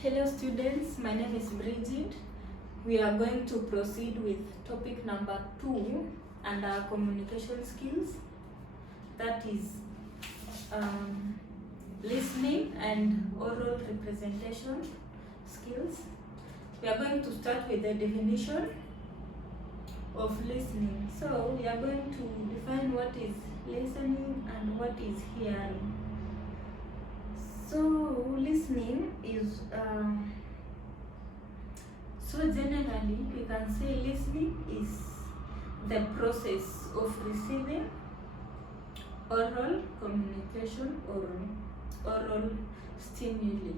Hello students, my name is Bridgit. We are going to proceed with topic number 2 under communication skills, that is listening and oral representation skills. We are going to start with the definition of listening. So we are going to define what is listening and what is hearing. So listening is so generally we can say listening is the process of receiving oral communication or oral stimuli.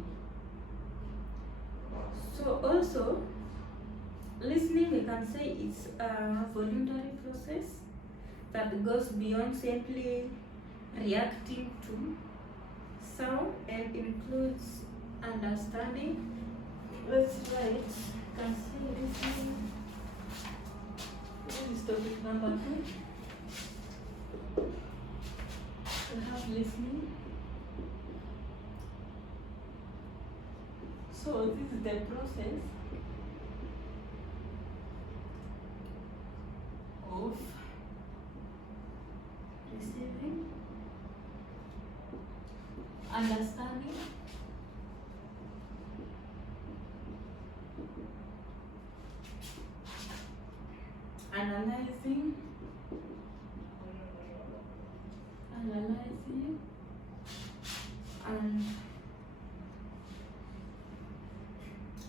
So also listening we can say it's a voluntary process that goes beyond simply reacting to sound and includes understanding. Let's write, can say listening. This is topic number 2. We have listening. So this is the process of receiving, understanding, analyzing, and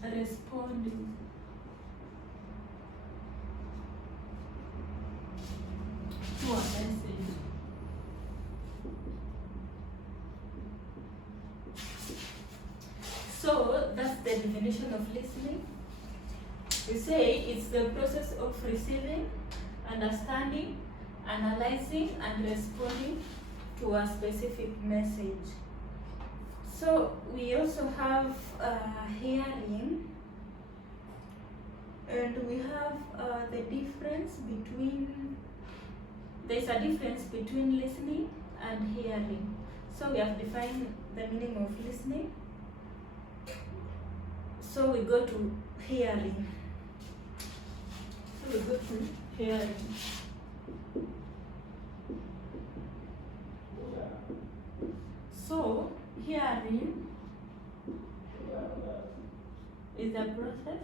responding to a message. So that's the definition of listening. We say it's the process of receiving, understanding, analyzing, and responding to a specific message. So we also have hearing, and we have the difference between, there's a difference between listening and hearing. So we have defined the meaning of listening. So we go to hearing. So hearing is the process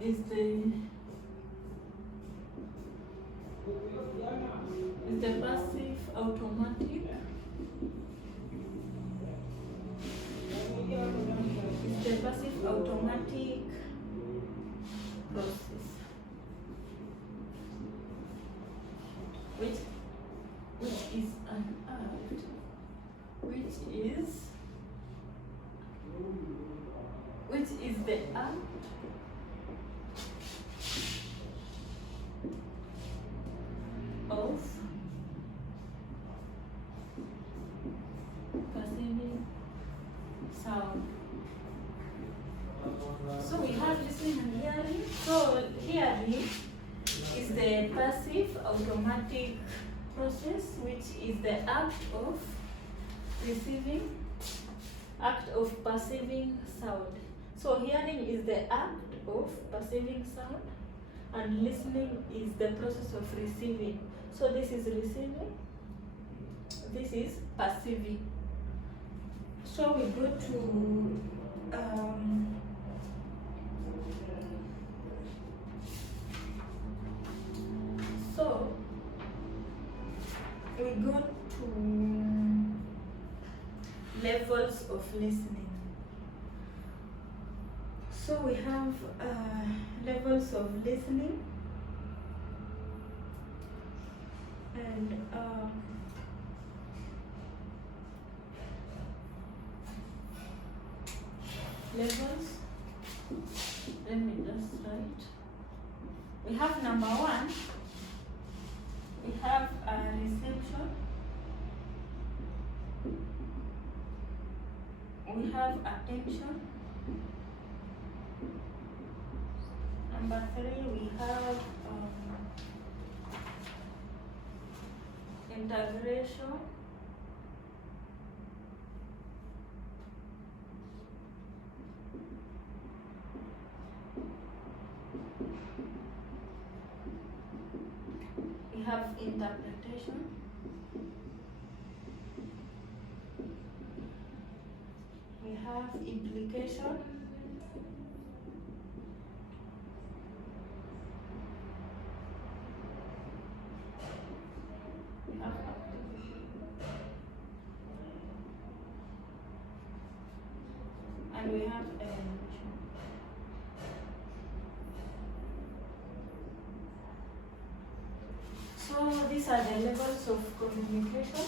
is the passive automatic process which is an act which is the act of perceiving sound. So we have listening and hearing. So hearing is the passive automatic process, which is the act of perceiving sound. So hearing is the act of perceiving sound, and listening is the process of receiving. So this is receiving, this is perceiving. So we go to levels of listening. So we have levels of listening, and levels. Let me just write. We have number 1. We have reception. We have attention. Number 3, we have integration, we have interpretation, we have implication, we have activity, and we have evaluation. So these are the levels of communication.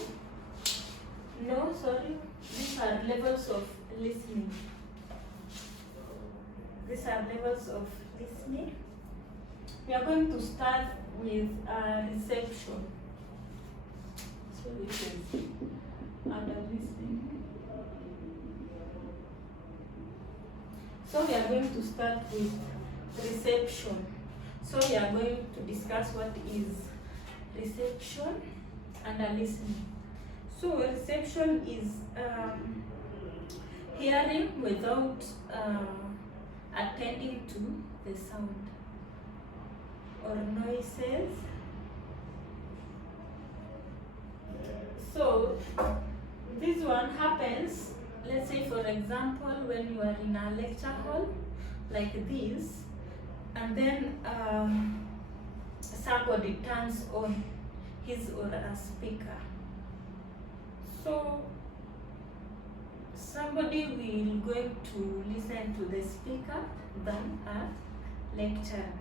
No, sorry, these are levels of listening. These are levels of listening. We are going to start with reception. So this is under listening. So we are going to start with reception. So we are going to discuss what is reception and listening. So reception is hearing without attending to the sound or noises. So this one happens, let's say for example, when you are in a lecture hall like this, and then somebody turns on his or her speaker. So somebody will going to listen to the speaker than a lecturer.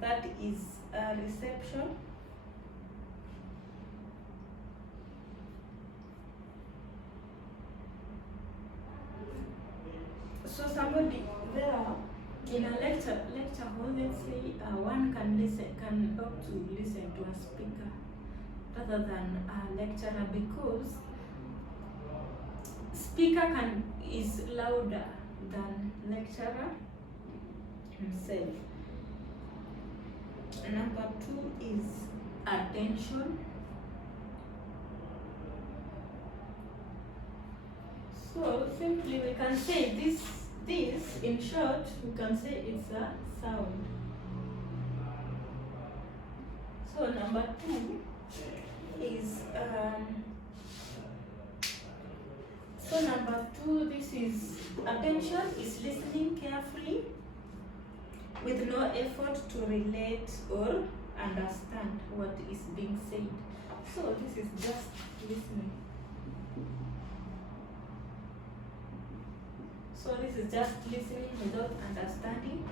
That is a reception. So somebody there in a lecture hall, let's say one can opt to listen to a speaker rather than a lecturer, because speaker is louder than lecturer himself. Number 2 is attention. So simply we can say this in short, we can say it's a sound. So number 2 is this is attention, is listening carefully with no effort to relate or understand what is being said. So this is just listening. So this is just listening without understanding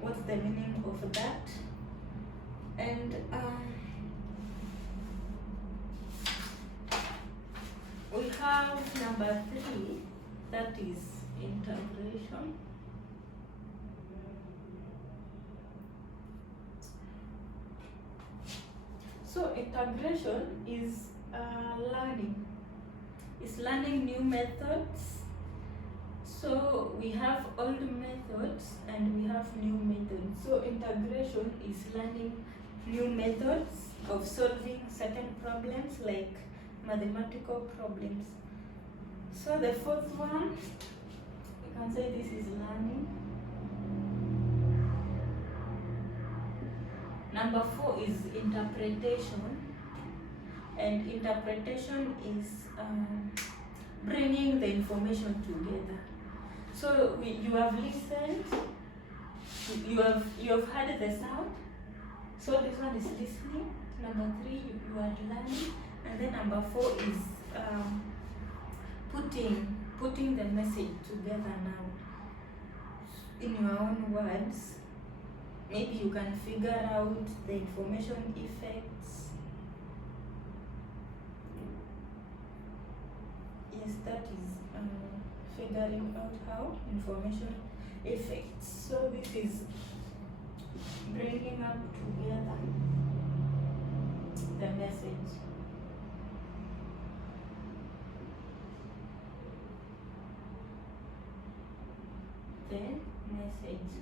what's the meaning of that. And we have number 3, that is integration. So integration is learning. It's learning new methods. So we have old methods and we have new methods. So integration is learning new methods of solving certain problems like mathematical problems. So the 4th one, we can say this is learning. Number 4 is interpretation, and interpretation is bringing the information together. So you have listened, you have heard the sound. So this one is listening. Number 3, you are learning, and then number 4 is putting the message together now in your own words. Maybe you can figure out the information effects. Yes, that is figuring out how information affects. So this is bringing up together the message. The message.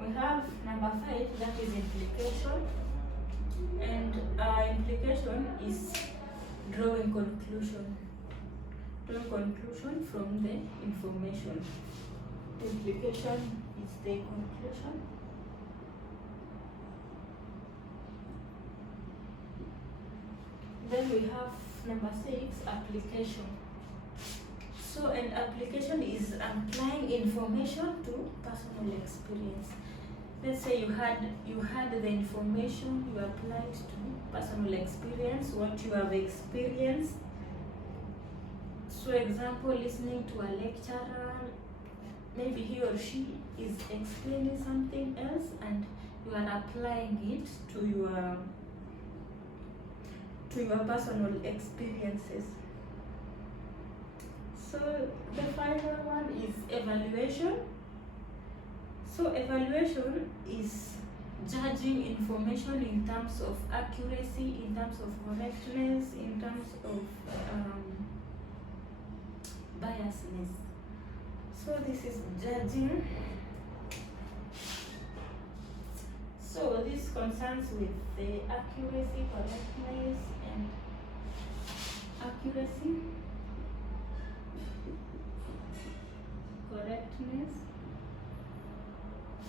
We we have number 5, that is implication. And implication is drawing conclusion. Drawing conclusion from the information. Implication is the conclusion. Then we have number 6, application. So an application is applying information to personal experience. Let's say you had the information, you applied to personal experience, what you have experienced. So example, listening to a lecturer, maybe he or she is explaining something else and you are applying it to your personal experiences. So the final one is evaluation. So evaluation is judging information in terms of accuracy, in terms of correctness, in terms of biasness. So this is judging. So this concerns with the accuracy, correctness, and accuracy, correctness,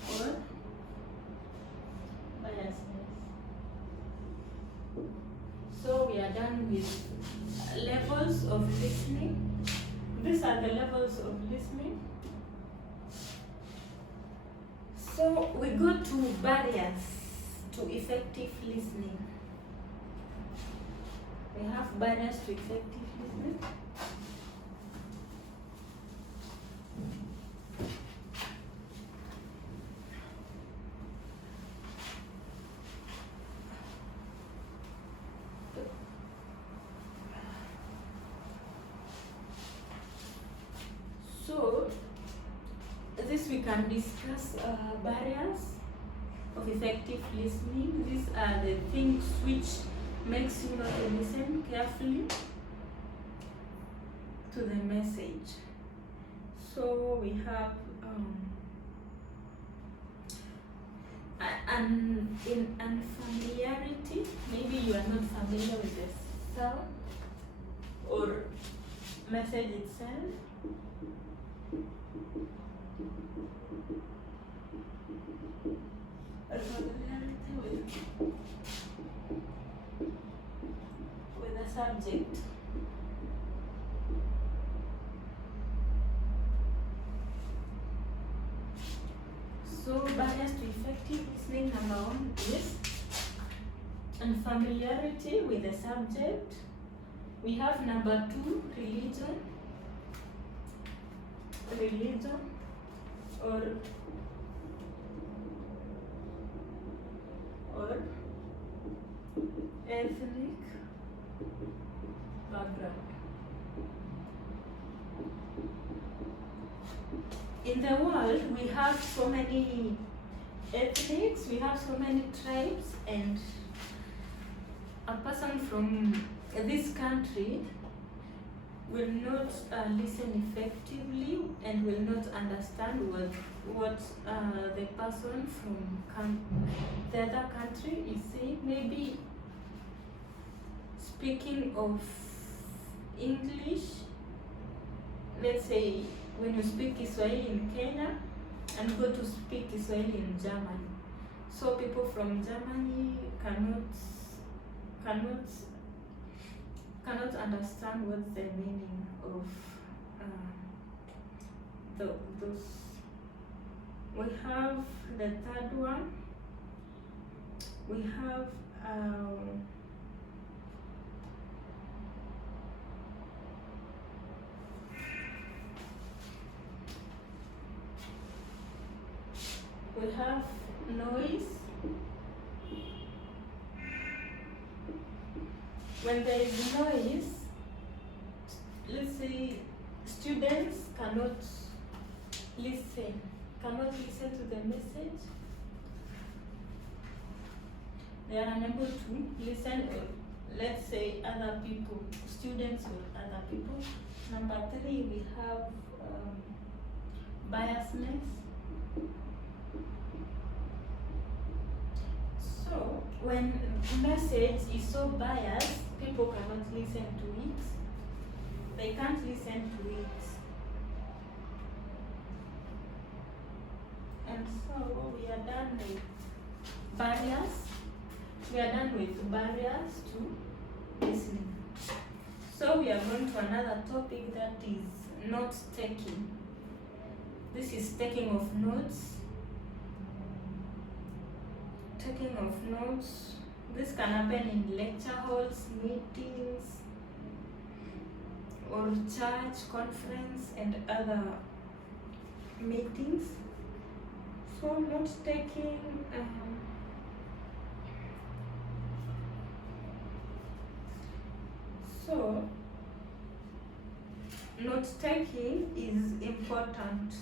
or biasness. So we are done with levels of listening. These are the levels of listening. So we go to barriers to effective listening. We have barriers to effective listening. So this we can discuss barriers of effective listening. These are the things which makes you not to listen carefully to the message. So we have in unfamiliarity. Maybe you are not familiar with the sound or message itself. Familiarity with the subject. So barriers to effective listening, number 1 is unfamiliarity with the subject. We have number 2, religion or ethnic background. In the world, we have so many ethnics, we have so many tribes, and a person from this country will not listen effectively and will not understand what the person from the other country is saying. Maybe speaking of English, let's say when you speak Kiswahili in Kenya and go to speak Kiswahili in Germany, so people from Germany cannot understand what's the meaning of those. We have the third one. We have noise. When there is noise, let's say students cannot listen to the message. They are unable to listen, let's say other people, students or other people. Number 3, we have biasness. So when message is so biased, people cannot listen to it. They can't listen to it. And so we are done with barriers. We are done with barriers to listening. So we are going to another topic, that is note taking. This is taking of notes. Taking of notes. This can happen in lecture halls, meetings, or church, conference, and other meetings. So note taking. So note taking is important.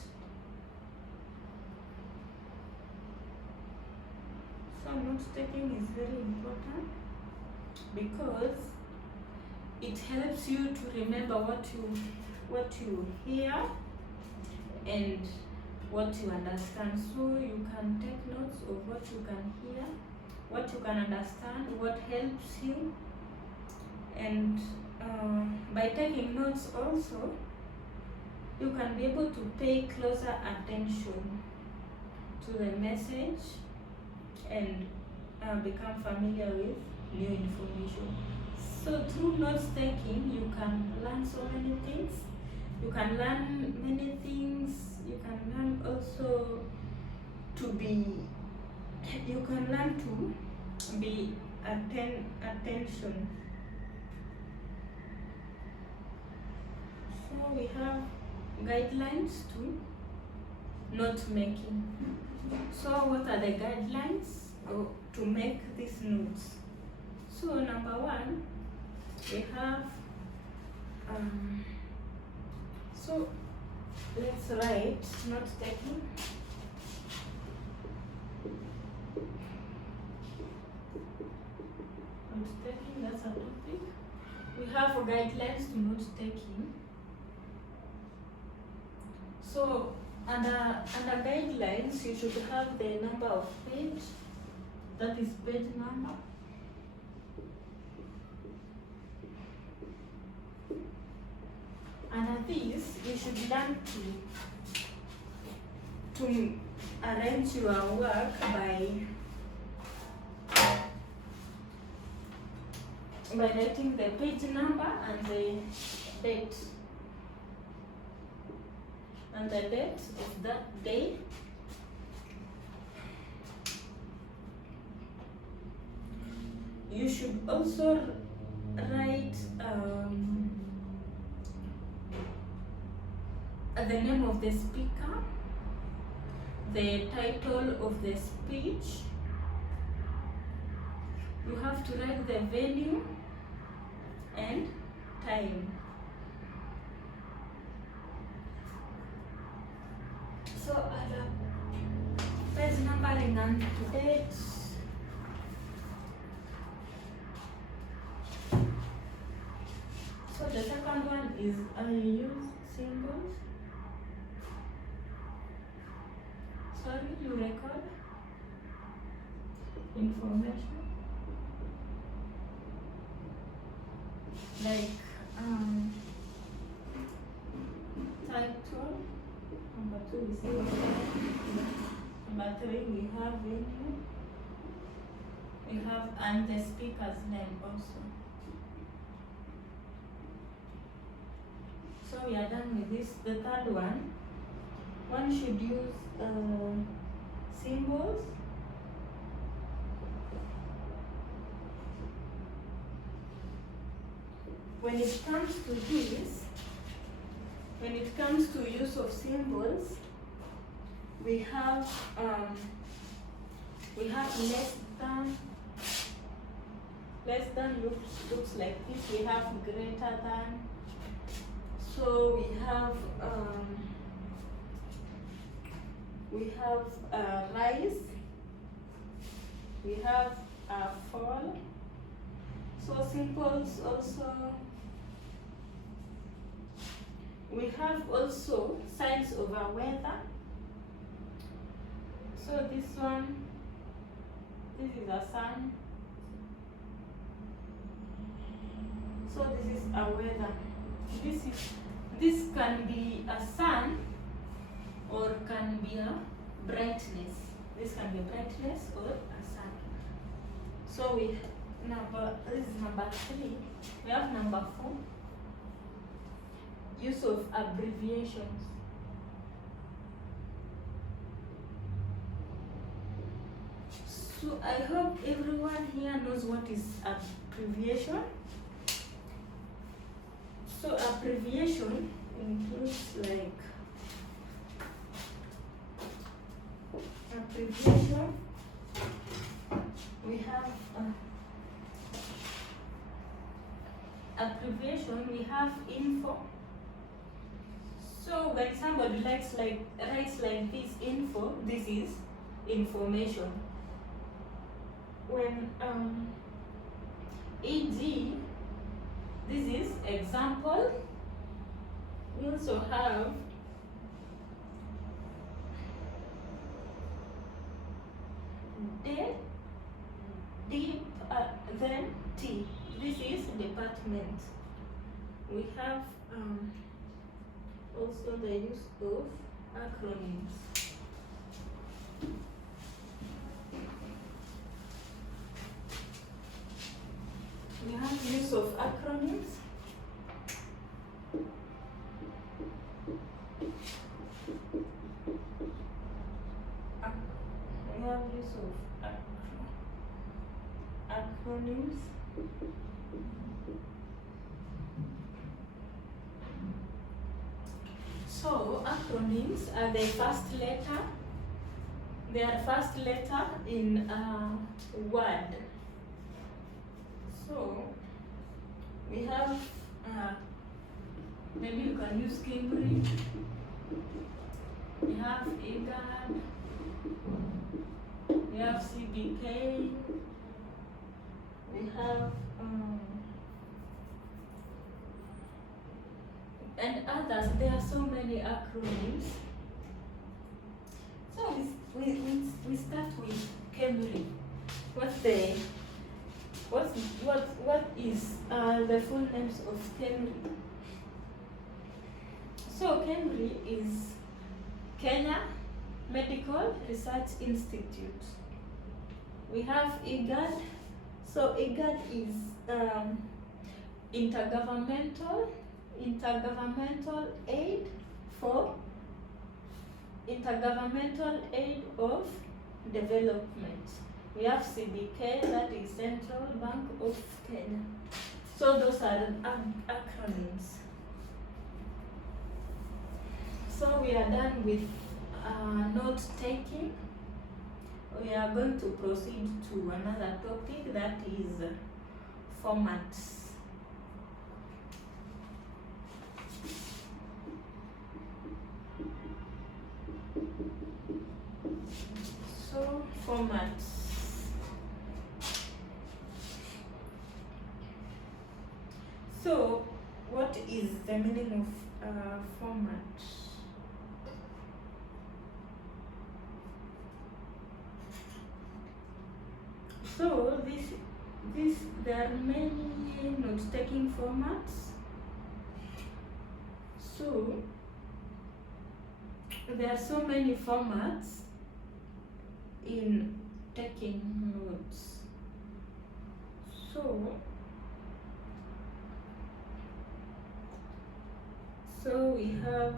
So note taking is very important because it helps you to remember what you hear and what you understand. So you can take notes of what you can hear, what you can understand, what helps you, and by taking notes also, you can be able to pay closer attention to the message and become familiar with new information. So through notes taking, you can learn so many things. You can learn many things. You can learn also to be. You can learn to be attention. So we have guidelines to note making. So what are the guidelines to make these notes? So number one, we have so let's write note taking. Note taking, that's a topic. We have guidelines to note taking. So under guidelines, you should have the number of page, that is page number. Under this, you should learn to arrange your work by writing the page number and the date. And the date is that day. You should also write the name of the speaker, the title of the speech. You have to write the venue and time. So page numbering and date. So the second one is I use symbols. Sorry, you record information like title. Number two we say number three we have venue. We have and the speaker's name also. So we are done with this. The third one should use symbols. When it comes to this, when it comes to use of symbols, we have less than. Less than looks like this. We have greater than. So we have rise. We have fall. So symbols also. We have also signs over weather. So this one this is a sun. So this is a weather. This can be a sun or can be a brightness. This can be brightness or a sun. So this is number 3. We have number 4. Use of abbreviations. So I hope everyone here knows what is abbreviation. So abbreviation includes like abbreviation. We have abbreviation. We have info. So when somebody writes like this info, this is information. When e.g. this is example. We also have then T. This is department. We have also the use of acronyms. We have use of acronyms. We have use of acronyms. So acronyms are the first letter. They are first letter in a word. So we have maybe you can use Cambridge. We have EGAD. We have CPA. We have and others. There are so many acronyms. So we start with Cambridge. What is the full names of Cambridge? So Cambridge is Kenya Medical Research Institute. We have EGAD. So EGAD is intergovernmental aid of development. We have CBK, that is Central Bank of Kenya. So those are acronyms. So we are done with note taking. We are going to proceed to another topic, that is formats. So formats. So what is the meaning of format? So there are many note-taking formats. So there are so many formats in taking notes. So we have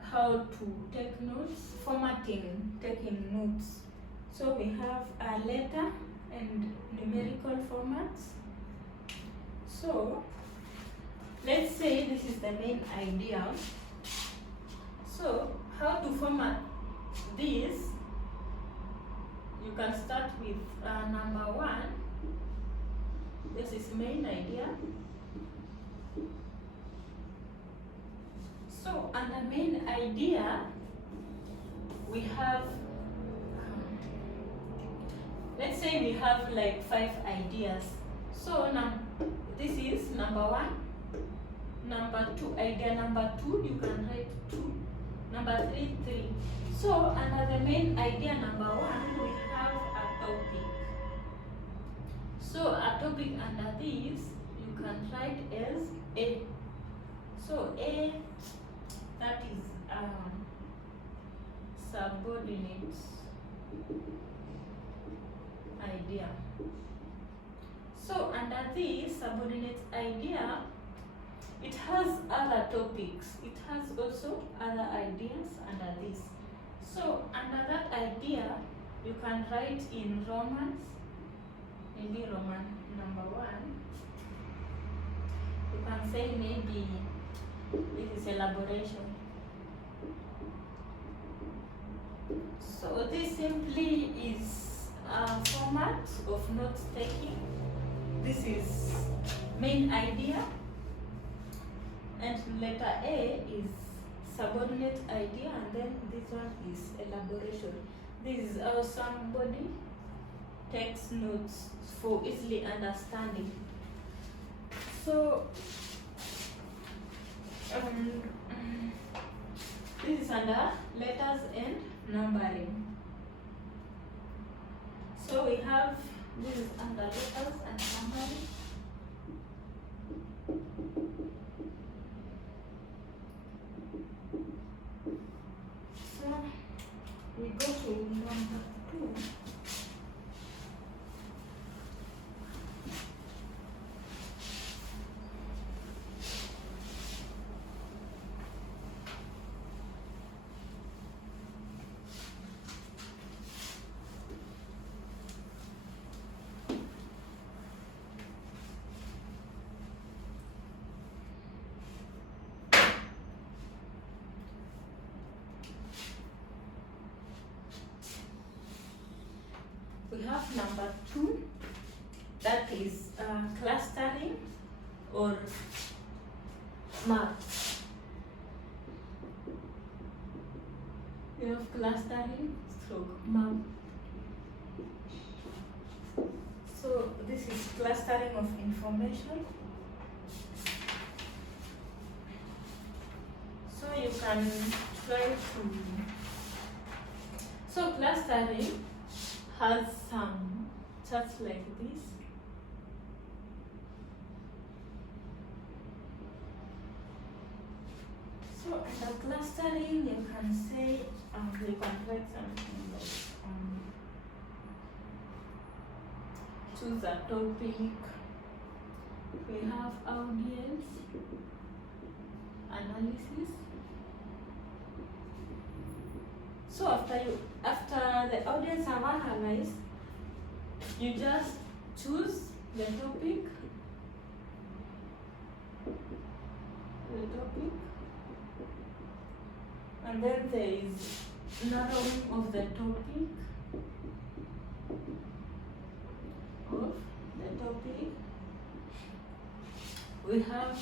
how to take notes, taking notes. So we have a letter and numerical formats. So let's say this is the main idea. So how to format this? You can start with number 1. This is main idea. So under main idea, we have, let's say we have like 5 ideas. So this is number 1. Number 2, idea number 2, you can write 2. Number 3. So under the main idea number 1, we have a topic. So a topic under this you can write as A. So A, that is subordinate idea. So under this subordinate idea, it has other topics. It has also other ideas under this. So under that idea, you can write in Romans, maybe Roman number 1. You can say maybe this is elaboration. So this simply is a format of note taking. This is main idea, and letter A is subordinate idea, and then this one is elaboration. This is how somebody takes notes for easily understanding. So this is under letters and numbering. So we have this is under letters and numbering. So we go to number 2. We have number 2, that is clustering or maps. We have clustering stroke map. So this is clustering of information. So you can try to. So clustering has some charts like this. So under clustering, you can say, you can write something like choose a topic. We have audience analysis. So after the audience have analyzed, you just choose the topic, and then there is narrowing of the topic, We have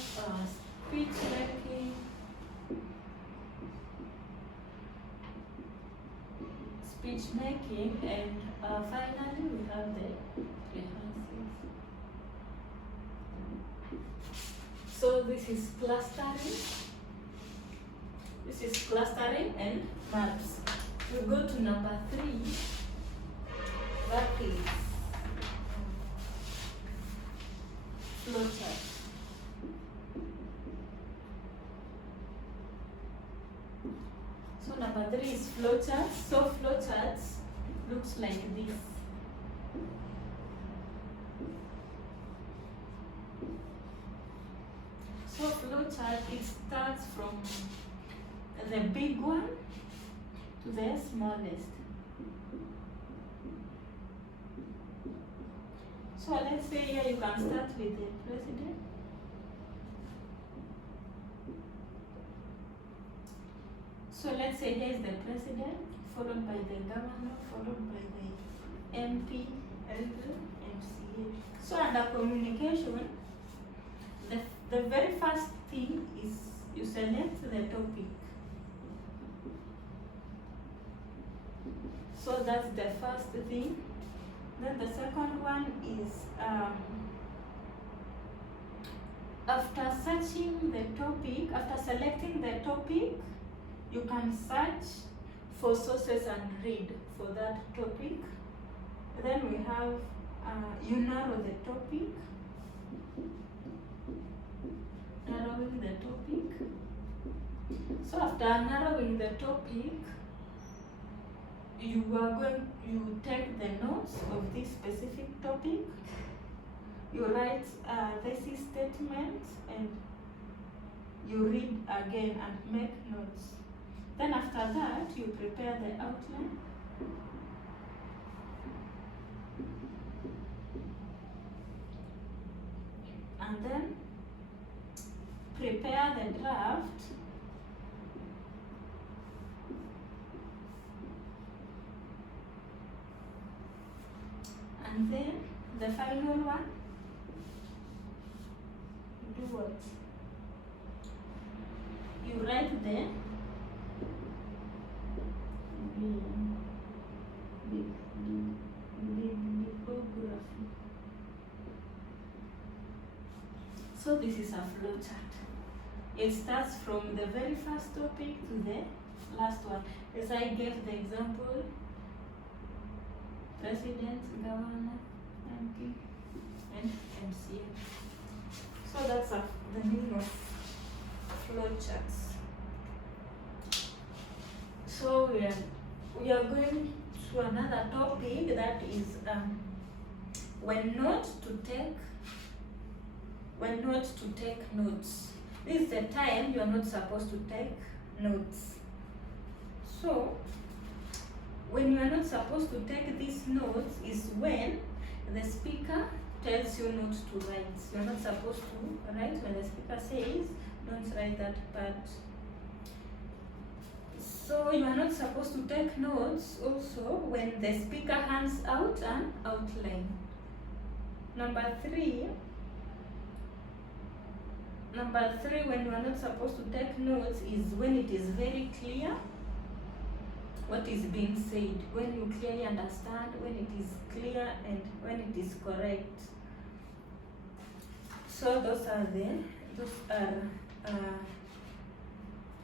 speech making, and finally we have the rehearsals. So this is clustering and maps. We go to number 3, that is flowchart. So number 3 is flowcharts. So flowcharts looks like this. So flowchart, it starts from the big one to the smallest. So let's say here you can start with the president. So let's say here is the president, followed by the governor, followed by the MP, elder, MCA. So under communication, the very first thing is you select the topic. So that's the first thing. Then the second one is after searching the topic, after selecting the topic, You can search for sources and read for that topic. Then we have you narrow the topic, narrowing the topic. So after narrowing the topic, you take the notes of this specific topic. You write thesis statements and you read again and make notes. Then after that, you prepare the outline. And then prepare the draft. And then the final one, do what? You write the bibliography. So this is a flow chart. It starts from the very first topic to the last one. As I gave the example, President, Governor, MP, and MCA. So that's the meaning of flow charts. So we are going to another topic, that is when not to take notes. This is the time you are not supposed to take notes. So when you are not supposed to take these notes is when the speaker tells you not to write. You are not supposed to write when the speaker says don't write that part. So you are not supposed to take notes also when the speaker hands out an outline. Number three, when you are not supposed to take notes is when it is very clear what is being said, when you clearly understand, when it is clear and when it is correct. So those are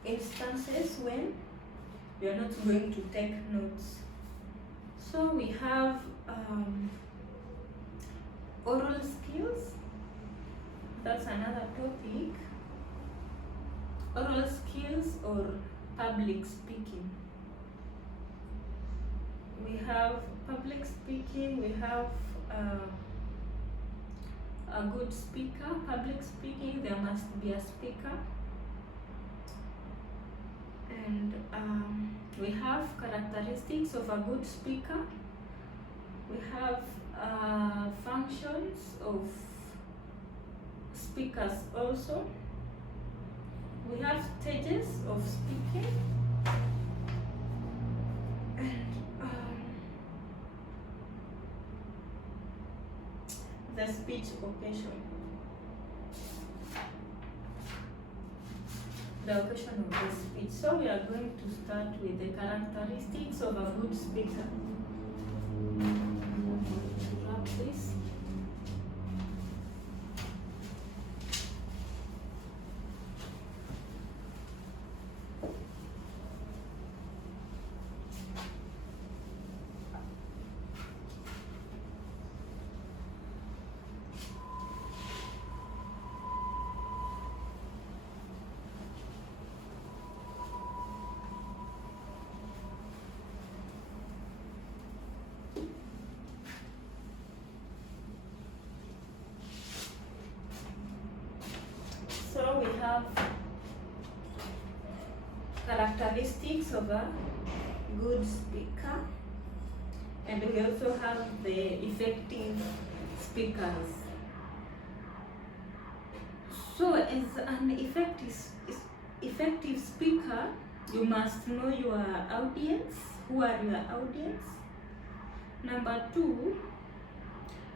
instances when you are not going to take notes. So we have oral skills. That's another topic. Oral skills or public speaking. We have public speaking, we have a good speaker. Public speaking, there must be a speaker. And we have characteristics of a good speaker. We have functions of speakers also. We have stages of speaking. And the speech occasion. The occasion of the speech. So we are going to start with the characteristics of a good speaker. Wrap this. So we have characteristics of a good speaker, and we also have the effective speakers. So as an effective speaker, you must know your audience. Who are your audience? Number two,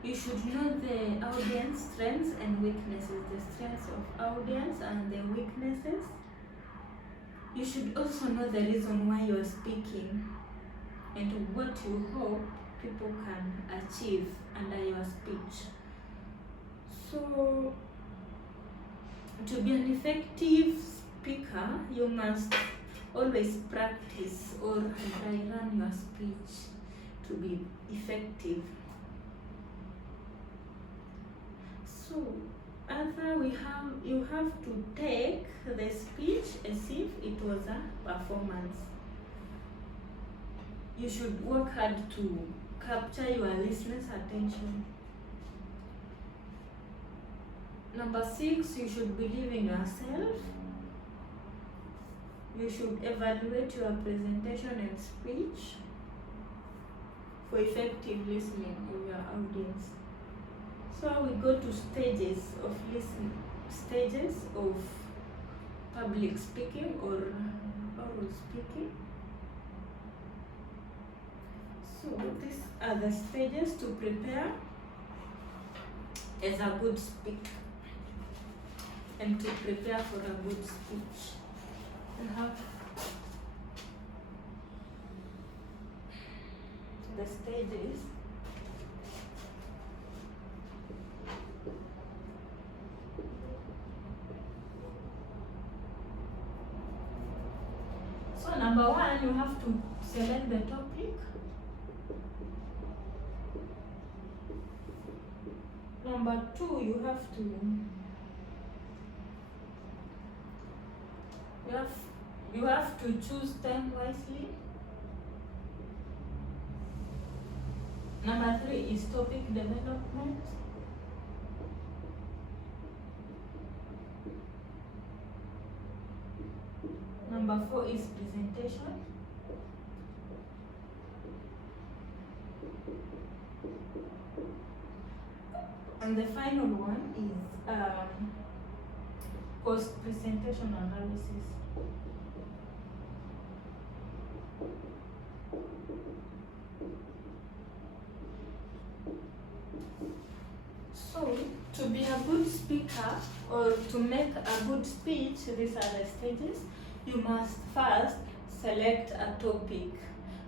you should know the audience strengths and weaknesses, the strengths of audience and the weaknesses. You should also know the reason why you are speaking and what you hope people can achieve under your speech. So, to be an effective speaker, you must always practice or dry run your speech to be effective. So other you have to take the speech as if it was a performance. You should work hard to capture your listeners' attention. Number 6, you should believe in yourself. You should evaluate your presentation and speech for effective listening of your audience. So we go to stages of listening, stages of public speaking or oral speaking. So these are the stages to prepare as a good speaker and to prepare for a good speech. And have the stages. So number 1, you have to select the topic. Number 2, you have to choose time wisely. Number 3 is topic development. Number 4 is presentation. And the final one is post-presentation analysis. So, to be a good speaker or to make a good speech, these are the stages. You must first select a topic.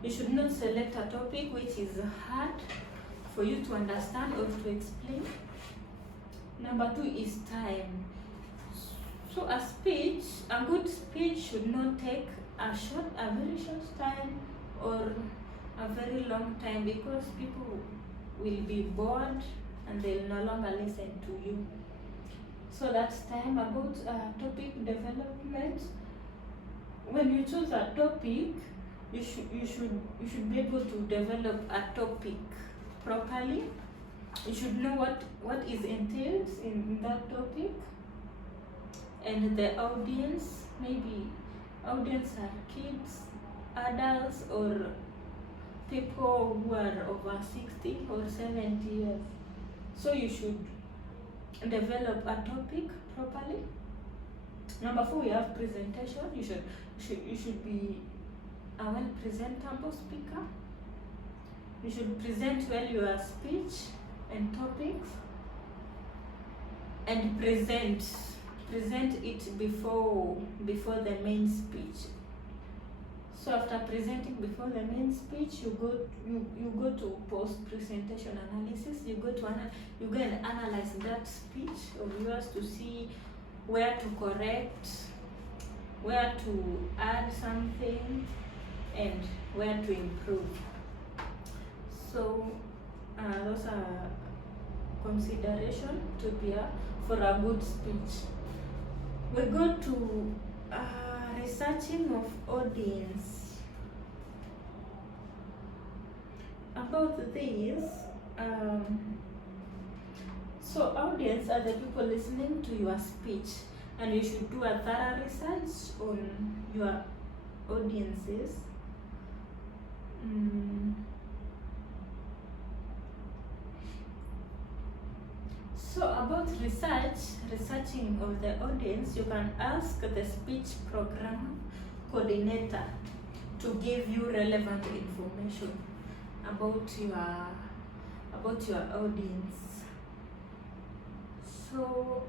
You should not select a topic which is hard for you to understand or to explain. Number 2 is time. So a good speech should not take a very short time or a very long time, because people will be bored and they'll no longer listen to you. So that's time. About topic development. When you choose a topic, you should be able to develop a topic properly. You should know what is entailed in that topic, and the audience, maybe audience are kids, adults, or people who are over 60 or 70 years. So you should develop a topic properly. Number 4, we have presentation. You should be a well-presentable speaker. You should present well your speech and topics, and present it before the main speech. So after presenting before the main speech, you go to post-presentation analysis. You go and analyze that speech of yours to see where to correct, where to add something, and where to improve. So those are consideration to be for a good speech. We go to researching of audience. About this, so audience are the people listening to your speech, and you should do a thorough research on your audiences. So about researching of the audience, you can ask the speech program coordinator to give you relevant information about your audience. So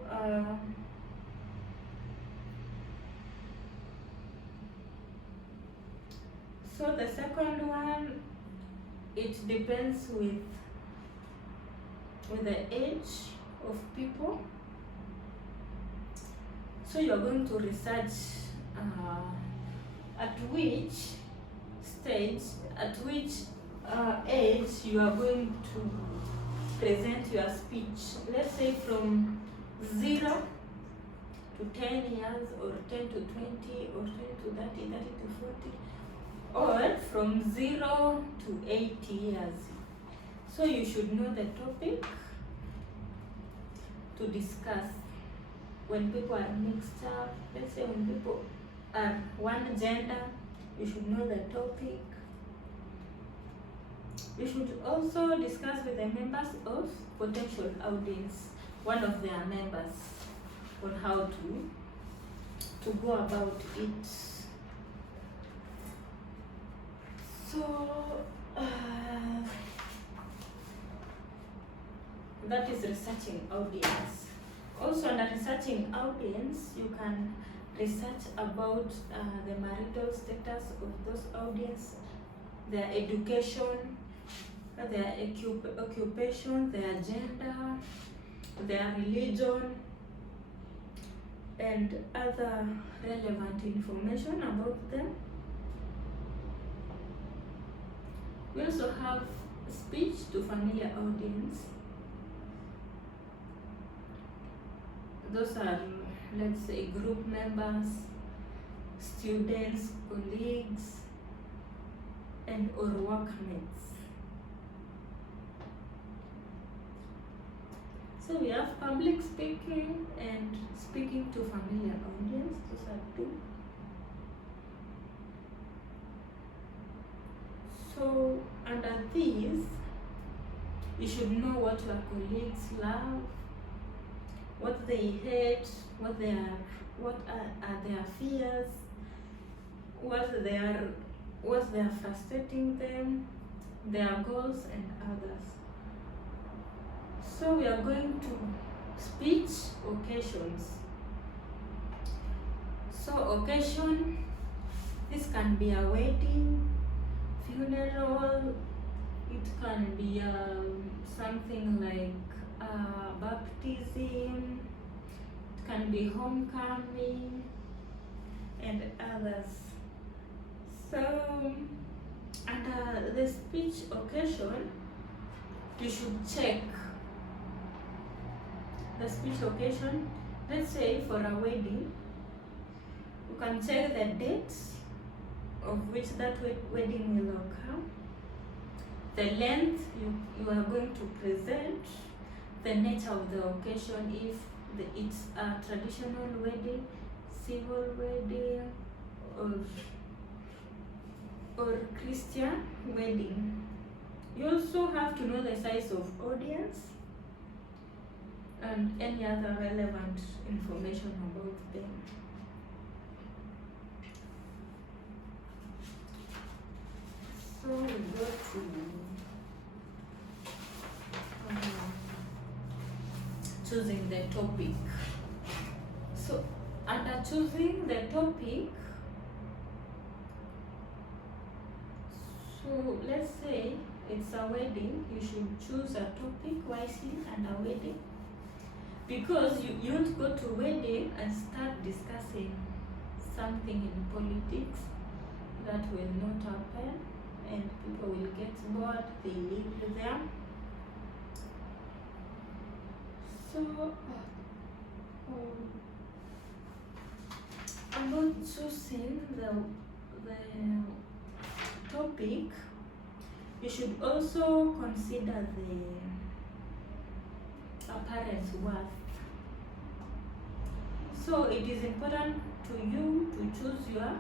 so the second one, it depends with the age of people. So you're going to research at which stage, at which age you are going to present your speech. Let's say from 0 to 10 years, or 10 to 20, or 10 to 30, 30 to 40, or from 0 to 80 years. So you should know the topic to discuss. When people are mixed up, let's say when people are one gender, you should know the topic. You should also discuss with the members of potential audience, one of their members, on how to go about it. So that is researching audience. Also, under researching audience, you can research about the marital status of those audience, their education, their occupation, their gender, their religion, and other relevant information about them. We also have speech to familiar audience. Those are, let's say, group members, students, colleagues, and or workmates. So we have public speaking and speaking to familiar audience. Those are two. So under these, you should know what your colleagues love, what they hate, what are their fears, what they are frustrating them, their goals, and others. So we are going to speech occasions. So occasion, this can be a wedding, funeral, it can be something like baptism, it can be homecoming, and others. So under the speech occasion, you should check the speech occasion. Let's say for a wedding, you can check the dates of which that wedding will occur, the length you are going to present, the nature of the occasion, if it's a traditional wedding, civil wedding, or Christian wedding. You also have to know the size of audience and any other relevant information about them. So we go to choosing the topic. So under choosing the topic, so let's say it's a wedding, you should choose a topic wisely under wedding, because you won't go to wedding and start discussing something in politics. That will not happen, and people will get bored, they leave there. So about choosing the topic, you should also consider the apparent worth. So it is important to you to choose your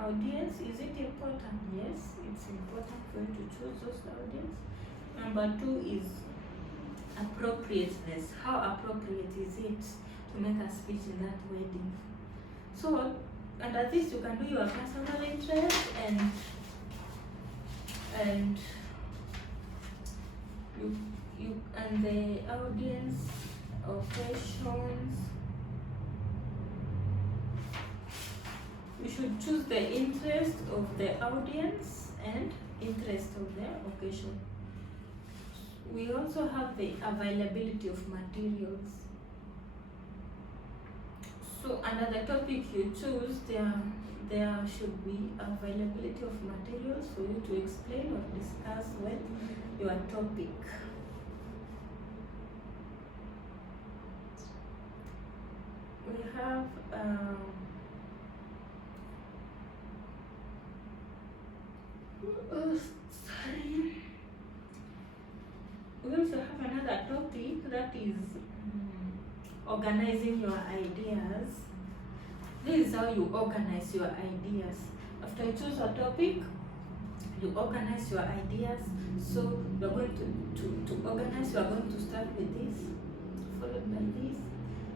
audience. Is it important? Yes, it's important for you to choose those audience. Number 2 is appropriateness. How appropriate is it to make a speech in that wedding? So under this, you can do your personal interest and the audience occasions. You should choose the interest of the audience and interest of the occasion. We also have the availability of materials. So under the topic you choose, there should be availability of materials for you to explain or discuss with your topic. We have we also have another topic that is organizing your ideas. This is how you organize your ideas. After you choose a topic, you organize your ideas. So you're going to organize, you are going to start with this, followed by this,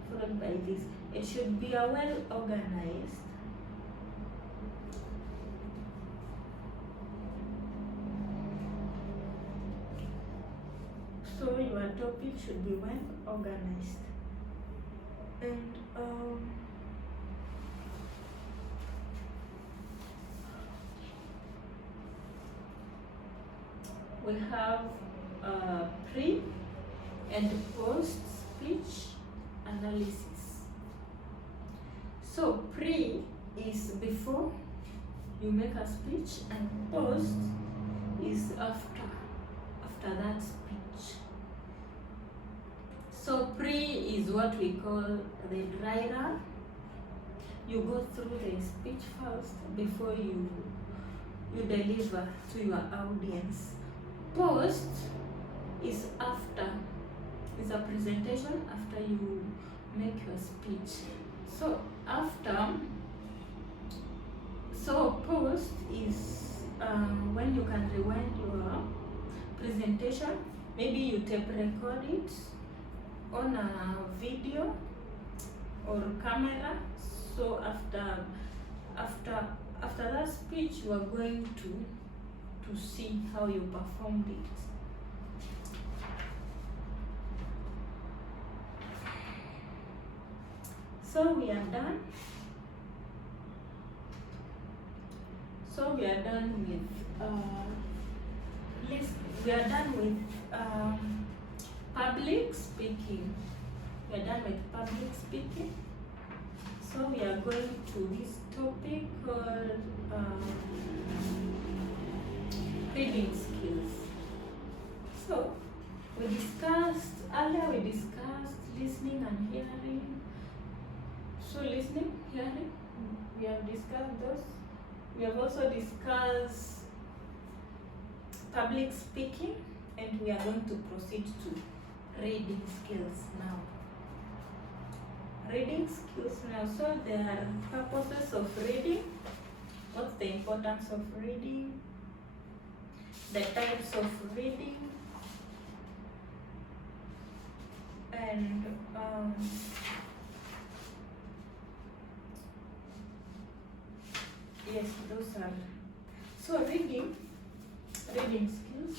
followed by this. It should be a well organized. So your topic should be well organized. And we have pre and post speech analysis. So pre is before you make a speech, and post is after that speech. So pre is what we call the dry run. You go through the speech first before you deliver to your audience. Post is after, is a presentation after you make your speech. So post is when you can rewind your presentation. Maybe you tape record it on a video or camera. So after that speech, you are going to see how you performed it. So we are done. We are done with public speaking. We are done with public speaking. So we are going to this topic called reading skills. So earlier we discussed listening and hearing. So listening, hearing, we have discussed those. We have also discussed public speaking, and we are going to proceed to reading skills now. Reading skills now. So there are purposes of reading. What's the importance of reading? The types of reading, and yes, those are. So reading skills.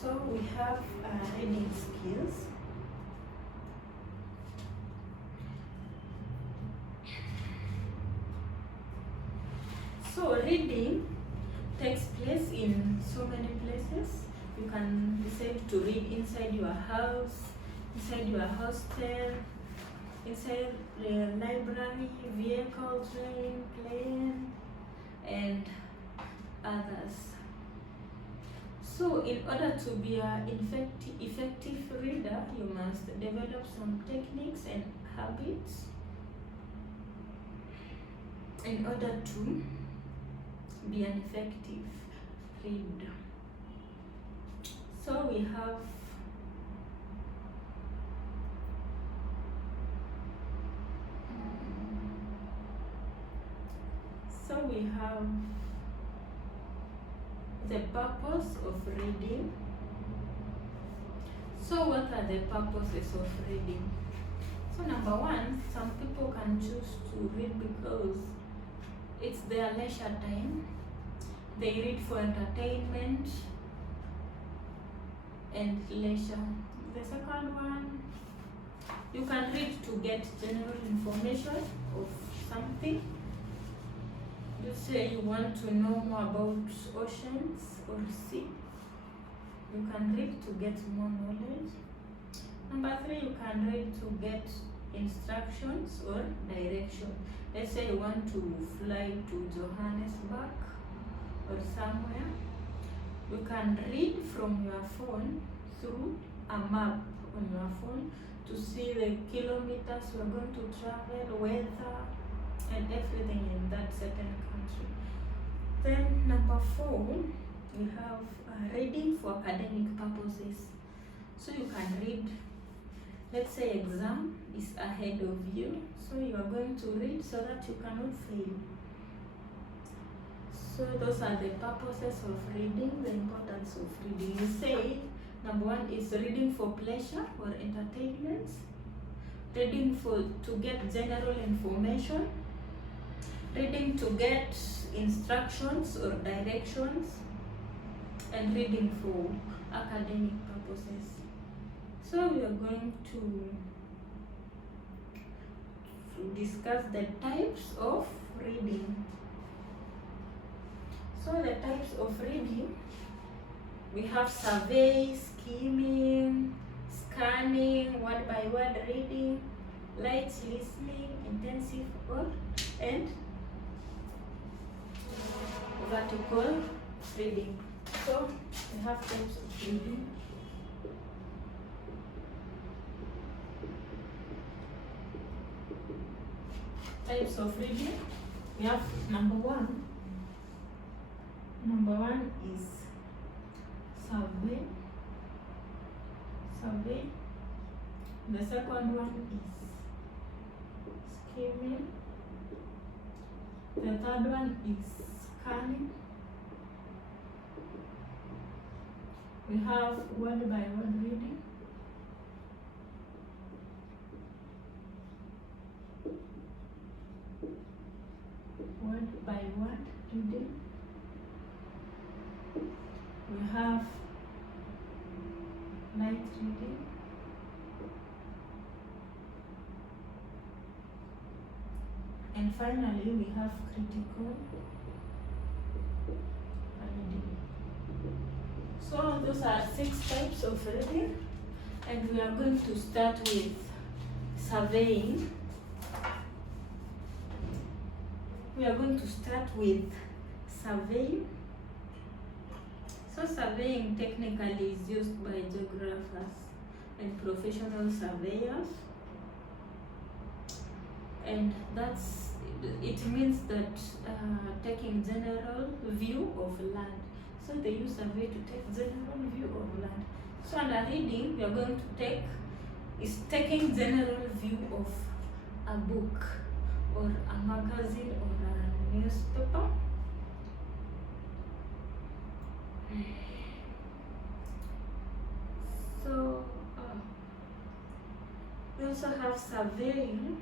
So we have reading skills. So reading takes place in so many places. You can decide to read inside your house, inside your hostel, inside the library, vehicle, train, plane, and others. So in order to be an effective reader, you must develop some techniques and habits in order to be an effective reader. So we have the purpose of reading. So what are the purposes of reading? So number one, some people can choose to read because it's their leisure time. They read for entertainment and leisure. The second one, you can read to get general information of something. You say you want to know more about oceans or sea. You can read to get more knowledge. Number three, you can read to get instructions or direction. Let's say you want to fly to Johannesburg or somewhere. You can read from your phone through a map on your phone to see the kilometers you are going to travel, weather, and everything in that certain country. Then number four, we have reading for academic purposes. So you can read, let's say exam is ahead of you, so you are going to read so that you cannot fail. So those are the purposes of reading, the importance of reading. You say number one is reading for pleasure or entertainment, reading to get general information, reading to get instructions or directions, and reading for academic purposes. So we are going to discuss the types of reading. So the types of reading, we have survey, skimming, scanning, word by word reading, light listening, intensive and vertical reading. So we have types of reading. Types of reading, we have number one is survey. The second one is skimming. The third one is scanning. We have word by word reading. Word by word reading. We have light reading. And finally, we have critical reading. So those are 6 types of reading, and we are going to start with surveying. We are going to start with surveying. So surveying technically is used by geographers and professional surveyors, and it means that taking general view of land. So they use survey to take general view of land. So under reading, we are going to take is taking general view of a book or a magazine or a newspaper. So we also have surveying.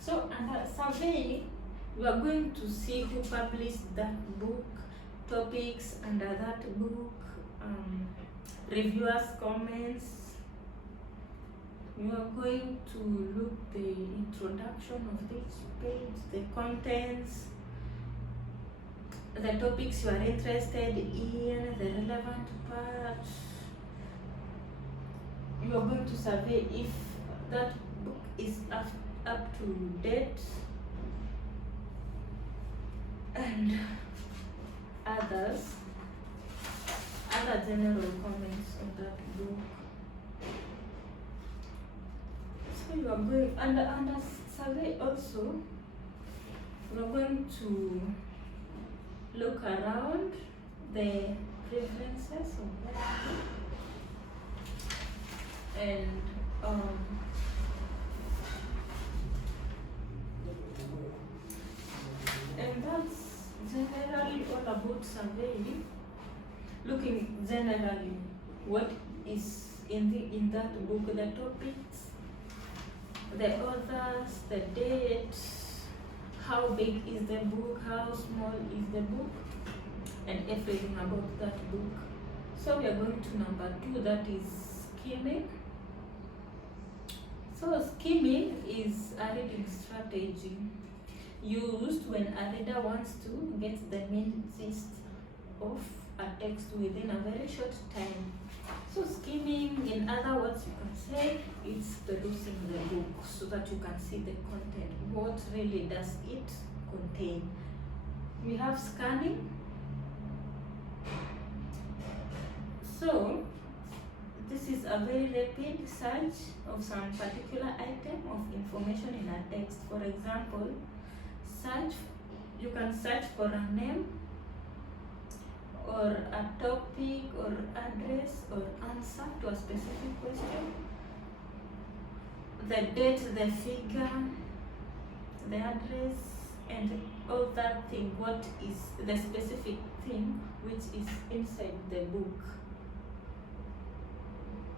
So under surveying, we are going to see who published that book, topics under that book, reviewers' comments. You are going to look the introduction of this page, the contents, the topics you are interested in, the relevant part. You are going to survey if that book is up to date and other general comments on that book. So you are going under survey also. We are going to look around the preferences of that book and that's generally all about surveying, looking generally what is in that book, the topics, the authors, the date, how big is the book, how small is the book, and everything about that book. So we are going to number 2, that is skimming. So skimming is a reading strategy used when a reader wants to get the main gist of a text within a very short time. So skimming, in other words, you can say it's perusing the book so that you can see the content. What really does it contain? We have scanning. So this is a very rapid search of some particular item of information in a text. For example, you can search for a name or a topic or address or answer to a specific question, the date, the figure, the address, and all that thing, what is the specific thing which is inside the book.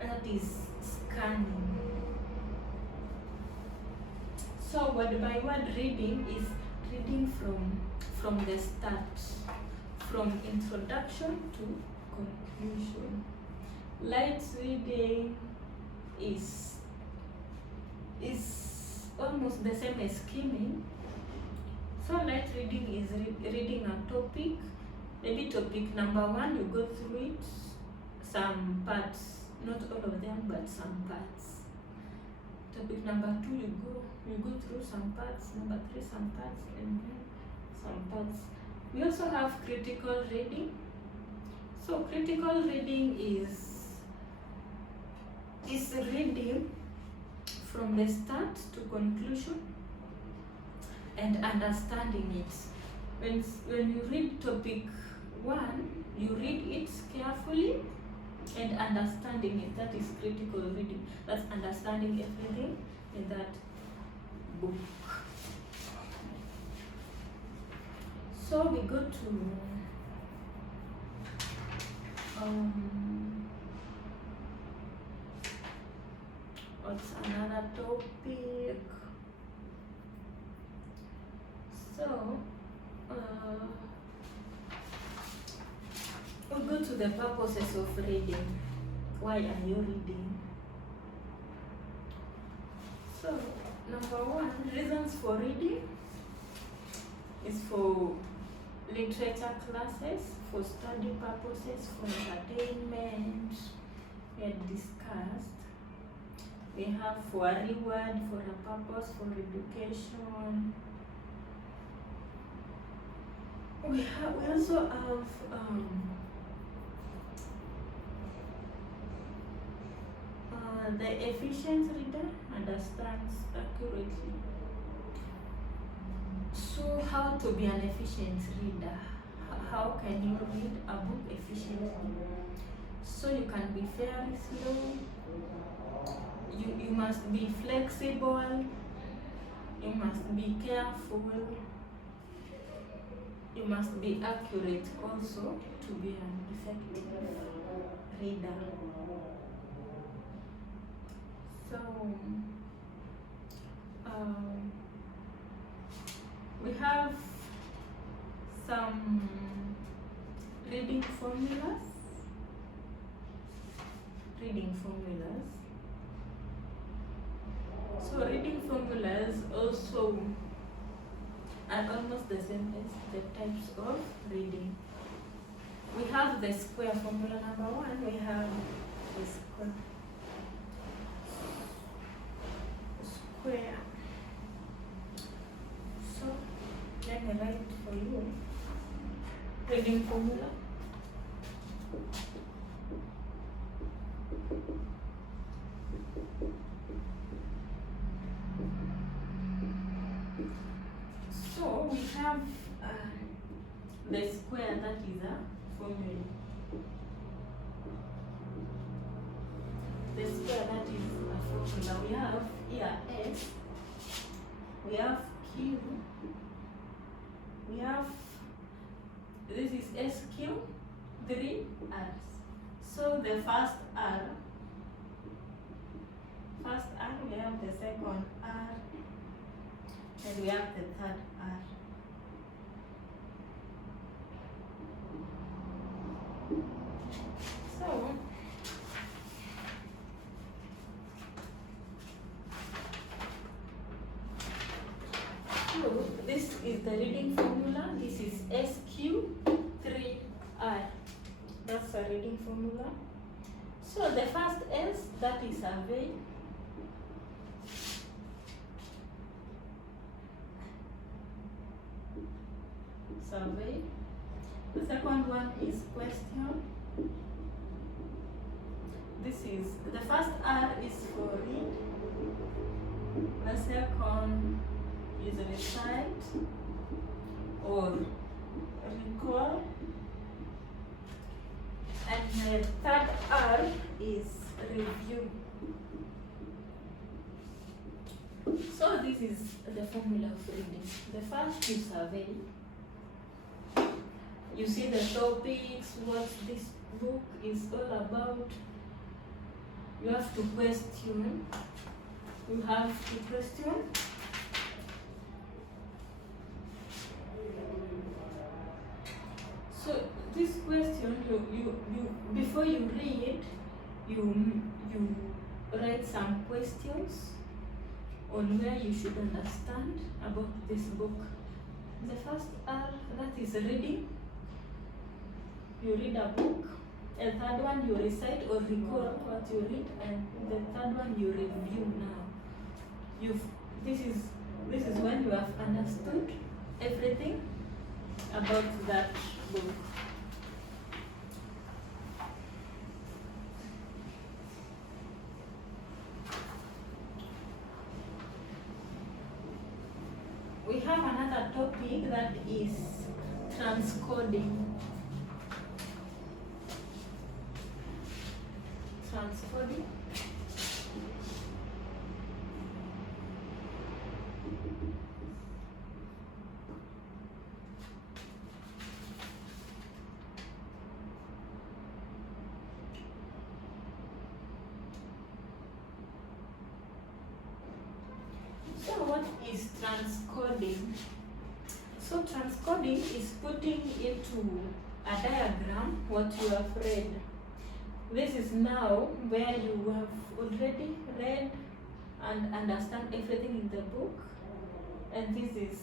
That is scanning. So word by word reading is reading from the start, from introduction to conclusion. Light reading is almost the same as skimming. So light reading is reading a topic, maybe topic number 1, you go through it, some parts, not all of them, but some parts. Topic number 2, you go through some parts, number 3 some parts, and then some parts. We also have critical reading. So critical reading is reading from the start to conclusion and understanding it. When you read topic 1, you read it carefully and understanding it. That is critical reading. That's understanding everything in that book. So we go to what's another topic? So we'll go to the purposes of reading. Why are you reading? So number 1, reasons for reading is for literature classes, for study purposes, for entertainment. We had discussed. We have for a reward, for a purpose, for education. We also have the efficient reader understands accurately. So how to be an efficient reader? How can you read a book efficiently? So you can be very slow. You must be flexible. You must be careful. You must be accurate also to be an effective reader. So we have some reading formulas. So reading formulas also are almost the same as the types of reading. We have the square formula number 1. We have the square. So let me write for you reading formula. So we have the square, that is a formula. The square, that is a formula. We have here S, we have Q, we have, this is SQ, 3 R's. the first R, we have the second R, and we have the third R. So this is the reading formula. This is SQ3R. That's a reading formula. So the first S, that is survey. Survey. The second one is question. The first R is for read. The second is recite or recall. And the third R is review. So this is the formula of reading. The first is survey. You see the topics, what this book is all about. You have to question. You have to question. So this question, you before you read, you write some questions on where you should understand about this book. The first R, that is reading. You read a book. The third one you recite or recall what you read, and the third one you review. Now, this is when you have understood everything about that book. We have another topic that is transcoding. Transcoding. So what is transcoding? So transcoding is putting into a diagram what you have read. This is now where you have already read and understand everything in the book, and this is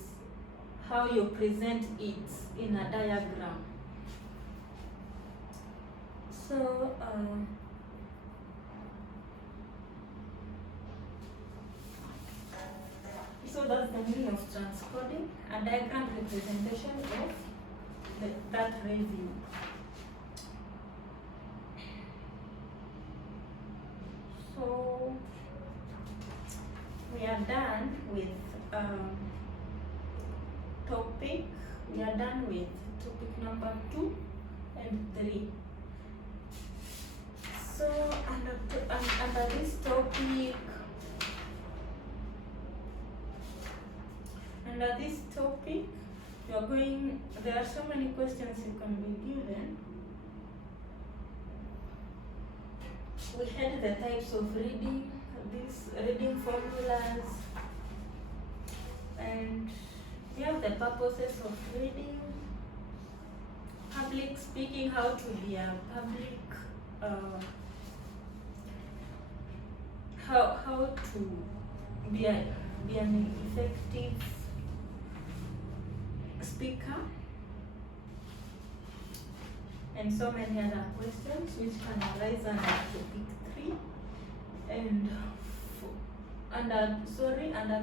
how you present it in a diagram. So that's the meaning of transcoding, a diagram representation of that review. So we are done with topic. We are done with topic number 2 and 3. So under this topic, there are so many questions you can be given. We had the types of reading, these reading formulas, and we have the purposes of reading, public speaking, how to be a public, how to be an effective speaker, and so many other questions which can arise under topic 3 and under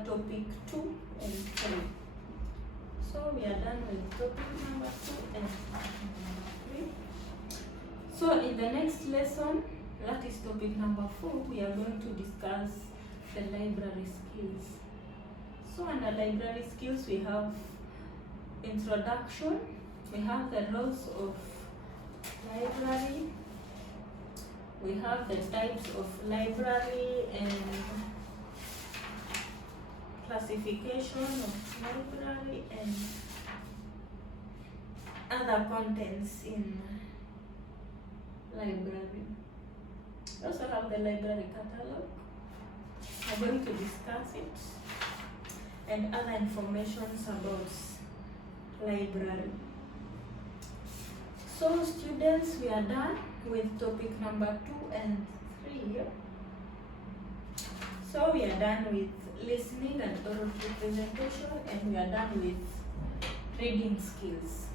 topic 2 and 3. So we are done with topic number 2 and number 3. So in the next lesson, that is topic number 4, we are going to discuss the library skills. So under library skills, we have introduction, we have the roles of library, we have the types of library and classification of library and other contents in library. We also have the library catalog. We're going to discuss it and other informations about library. So students, we are done with topic number 2 and 3. So we are done with listening and oral representation, and we are done with reading skills.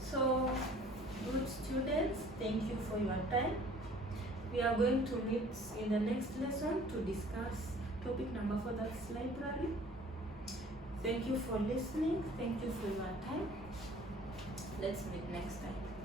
So good students, thank you for your time. We are going to meet in the next lesson to discuss topic number 4, that's library. Thank you for listening. Thank you for your time. Let's meet next time.